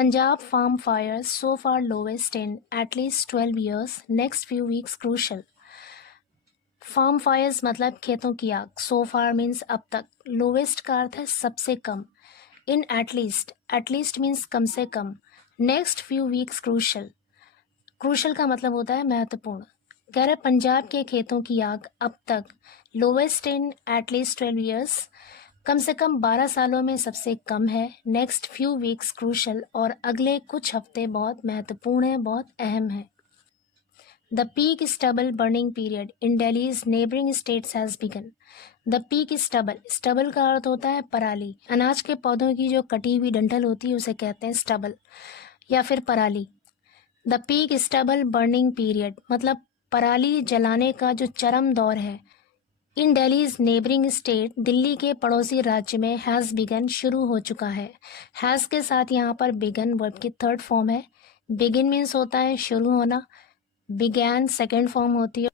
Punjab farm fires so far lowest in at least 12 years. Next few weeks crucial. Farm fires मतलब खेतों की आग. सो फार means अब तक. लोवेस्ट का अर्थ है सबसे कम. इन एटलीस्ट मीन्स कम से कम. Next few weeks crucial. Crucial का मतलब होता है महत्वपूर्ण. कह रहे पंजाब के खेतों की आग अब तक. लोवेस्ट इन एटलीस्ट 12 ईयर्स, कम से कम 12 सालों में सबसे कम है. नेक्स्ट फ्यू वीक्स क्रूशल, और अगले कुछ हफ्ते बहुत महत्वपूर्ण है, बहुत अहम है. The peak stubble burning period in Delhi's neighboring states has begun. The peak stubble का अर्थ होता है पराली. अनाज के पौधों की जो कटी हुई डंठल होती है उसे कहते हैं stubble या फिर पराली. The peak stubble burning period मतलब पराली जलाने का जो चरम दौर है. इन Delhi's neighboring state, दिल्ली के पड़ोसी राज्य में has begun शुरू हो चुका है. has के साथ यहाँ पर begun वर्ब की थर्ड फॉर्म है. begin मीन्स होता है शुरू होना. बिगैन सेकेंड फॉर्म होती है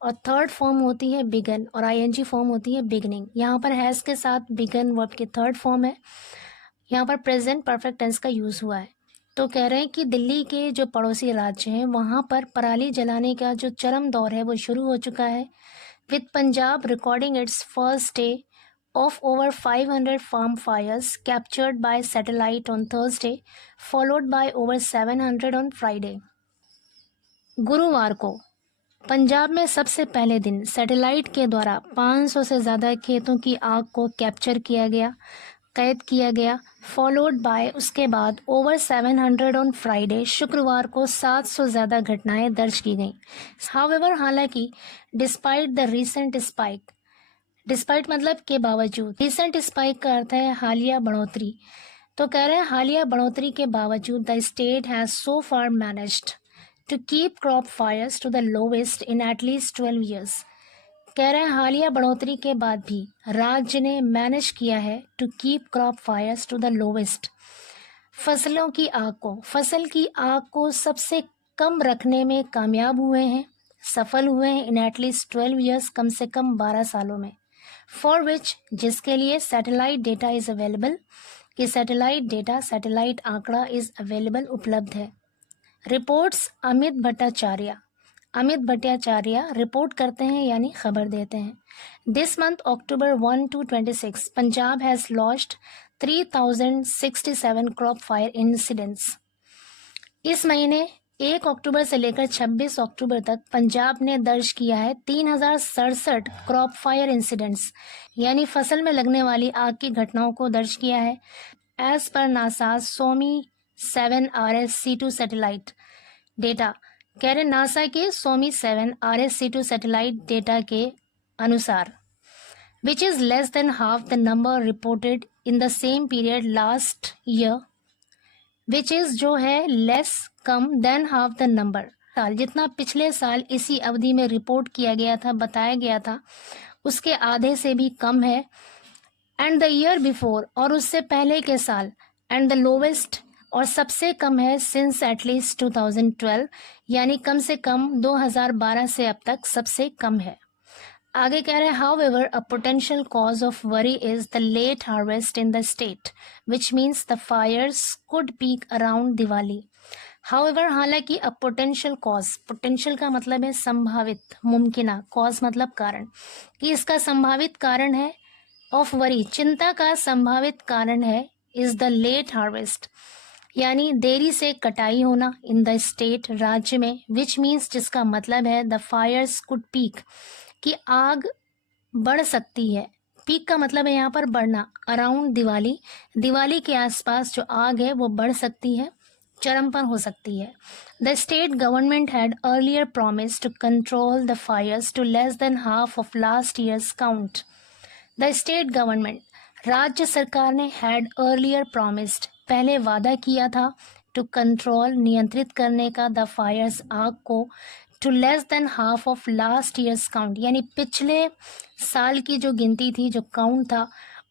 और थर्ड फॉर्म होती है बिगन, और आईएनजी फॉर्म होती है बिगनिंग. यहाँ पर हैज़ के साथ बिगन वर्ब की थर्ड फॉर्म है. यहाँ पर प्रेजेंट परफेक्ट टेंस का यूज़ हुआ है. तो कह रहे हैं कि दिल्ली के जो पड़ोसी राज्य हैं वहाँ पर पराली जलाने का जो चरम दौर है वो शुरू हो चुका है. With Punjab recording it's first day of over 500 farm fires captured by satellite on Thursday, followed by over 700 on Friday. गुरुवार को पंजाब में सबसे पहले दिन सैटेलाइट के द्वारा 500 से ज़्यादा खेतों की आग को कैप्चर किया गया, कैद किया गया. फॉलोड बाय, उसके बाद ओवर 700 ऑन फ्राइडे, शुक्रवार को 700 ज़्यादा घटनाएं दर्ज की गईं. हाउएवर, हालांकि, despite the recent spike, despite मतलब के बावजूद, रीसेंट स्पाइक का अर्थ है हालिया बढ़ोतरी. तो कह रहे हैं हालिया बढ़ोतरी के बावजूद the state has so far managed to keep crop fires to the lowest in at least 12 years. कह रहे हैं हालिया बढ़ोतरी के बाद भी राज्य ने मैनेज किया है to keep crop fires to the lowest. फसल की आग को सबसे कम रखने में कामयाब हुए हैं, सफल हुए हैं in at least 12 years, कम से कम 12 सालों में. For which, जिसके लिए सैटेलाइट डेटा इज अवेलेबल, कि सैटेलाइट डेटा, सैटेलाइट आंकड़ा इज अवेलेबल, उपलब्ध है. रिपोर्ट्स अमित भट्टाचार्य रिपोर्ट करते हैं यानी खबर देते हैं. This month October 1 to 26 Punjab has lost 3067 crop fire incidents. इस महीने 1 अक्टूबर से लेकर 26 अक्टूबर तक पंजाब ने दर्ज किया है 3067 क्रॉप फायर इंसिडेंट्स, यानी फसल में लगने वाली आग की घटनाओं को दर्ज किया है. As per NASA Somi 7 RSC2 satellite data. कह रहे नासा के सोमी 7 RSC2 सैटेलाइट डेटा के अनुसार, which is less than half the number reported in the same period last year. Which is जो है less, come, than half the number, साल जितना पिछले साल इसी अवधि में रिपोर्ट किया गया था, बताया गया था, उसके आधे से भी कम है. एंड द ईयर बिफोर, और उससे पहले के साल. एंड द लोवेस्ट, और सबसे कम है सिंस एटलीस्ट 2012, यानी कम से कम 2012 से अब तक सबसे कम है. आगे कह रहे हैं however a potential cause of worry is the late harvest in the state, which means the fires could peak around Diwali. However, हालांकि, अ पोटेंशियल कॉज, पोटेंशियल का मतलब है संभावित, मुमकिना, कॉज मतलब कारण, कि इसका संभावित कारण है, ऑफ वरी, चिंता का संभावित कारण है, इज द लेट हार्वेस्ट, यानी देरी से कटाई होना, इन द स्टेट, राज्य में, विच मीन्स, जिसका मतलब है द फायर्स कुड पीक, कि आग बढ़ सकती है. पीक का मतलब है यहाँ पर बढ़ना. अराउंड दिवाली, दिवाली के आसपास जो आग है वो बढ़ सकती है, चरम पर हो सकती है. The state government had earlier promise to control the fires to less than half of last years count. The state government, राज्य सरकार ने, हैड अर्लियर प्रॉमिस्ड, पहले वादा किया था, टू कंट्रोल, नियंत्रित करने का, द फायर्स, आग को, to less than half of last years count, यानी पिछले साल की जो गिनती थी, जो काउंट था,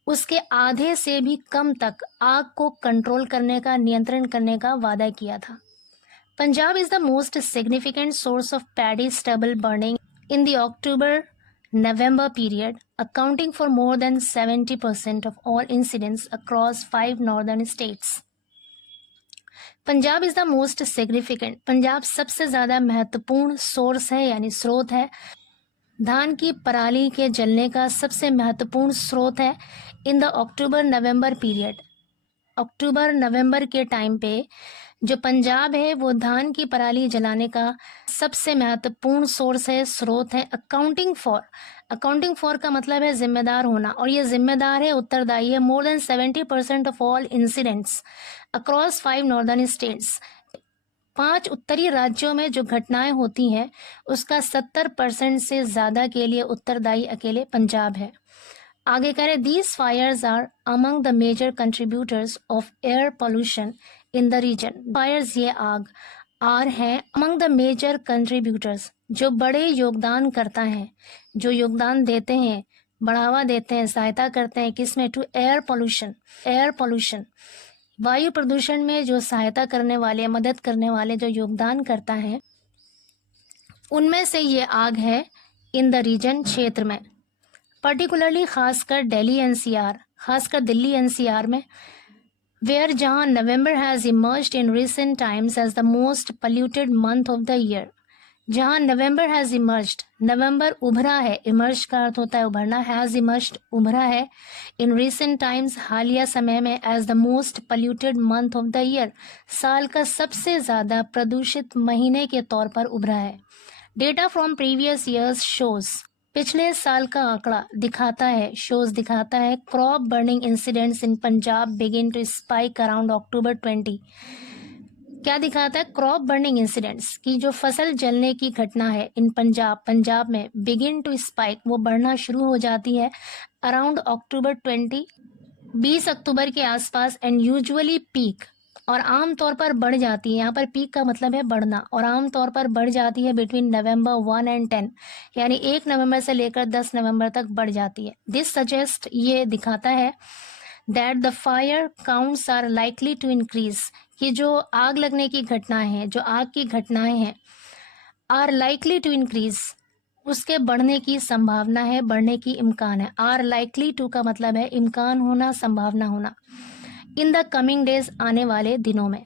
उसके आधे से भी कम तक आग को कंट्रोल करने का, नियंत्रण करने का वादा किया था. Punjab is the most significant source of paddy stubble burning in the October November period, accounting for more than 70% of all incidents across 5 northern states. Punjab is the most significant, Punjab सबसे ज्यादा महत्वपूर्ण सोर्स है यानी स्रोत है। धान की पराली के जलने का सबसे महत्वपूर्ण स्रोत है in the October November period. अक्टूबर नवंबर के टाइम पे जो पंजाब है वो धान की पराली जलाने का सबसे महत्वपूर्ण सोर्स है, स्रोत है। अकाउंटिंग फॉर का मतलब है जिम्मेदार होना, और ये जिम्मेदार है, उत्तरदायी है। More than 70% of all incidents across 5 northern states, 5 उत्तरी राज्यों में जो घटनाएं होती हैं उसका 70% से ज्यादा के लिए उत्तरदायी अकेले पंजाब है। आगे करें, these fires are among the major contributors of air pollution in the region. Fires, ये आग, आर है अमंग द मेजर कंट्रीब्यूटर्स, जो बड़े योगदान करता है, जो योगदान देते हैं, बढ़ावा देते हैं, सहायता करते हैं, किसमें? टू एयर पोल्यूशन, वायु प्रदूषण में जो सहायता करने वाले, मदद करने वाले, जो योगदान करता है, उनमें से ये आग है इन द रीजन, क्षेत्र में। पर्टिकुलरली खासकर दिल्ली एनसीआर, खासकर दिल्ली एनसीआर में, वेयर जहां November has emerged in recent times as the most polluted month of the year. जहां नवंबर हैज इमर्ज्ड, नवंबर उभरा है, इमर्ज का अर्थ होता है उभरना, हैज इमर्ज्ड उभरा है, इन रिसेंट टाइम्स हालिया समय में, as the most polluted month of the year, साल का सबसे ज्यादा प्रदूषित महीने के तौर पर उभरा है। Data from previous years shows, पिछले साल का आंकड़ा दिखाता है, शोज दिखाता है, crop burning incidents in Punjab begin to spike around October 20। क्या दिखाता है? क्रॉप बर्निंग इंसिडेंट्स की जो फसल जलने की घटना है इन पंजाब में, बिगिन टू स्पाइक, वो बढ़ना शुरू हो जाती है अराउंड अक्टूबर 20, 20 अक्टूबर के आसपास, एंड यूजुअली पीक, और आमतौर पर बढ़ जाती है। यहाँ पर पीक का मतलब है बढ़ना, और आमतौर पर बढ़ जाती है बिटवीन नवंबर 1 एंड 10, यानी 1 नवंबर से लेकर 10 नवंबर तक बढ़ जाती है। दिस सजेस्ट, ये दिखाता है, that the fire counts are likely to increase, कि जो आग लगने की घटनाएं हैं, जो आग की घटनाएं हैं, आर लाइकली टू इंक्रीज, उसके बढ़ने की संभावना है, बढ़ने की इम्कान है। आर लाइकली टू का मतलब है इम्कान होना, संभावना होना, इन द कमिंग डेज, आने वाले दिनों में।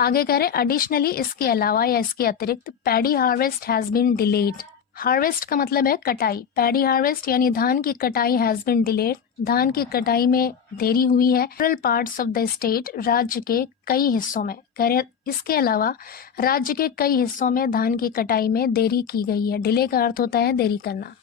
आगे करें, एडिशनली, इसके अलावा या इसके अतिरिक्त, paddy harvest has been delayed. Harvest का मतलब है कटाई, पैडी हार्वेस्ट यानी धान की कटाई हैज बीन डिलेड, धान की कटाई में देरी हुई है। Several parts of the state, राज्य के कई हिस्सों में, करें इसके अलावा राज्य के कई हिस्सों में धान की कटाई में देरी की गई है। डिले का अर्थ होता है देरी करना।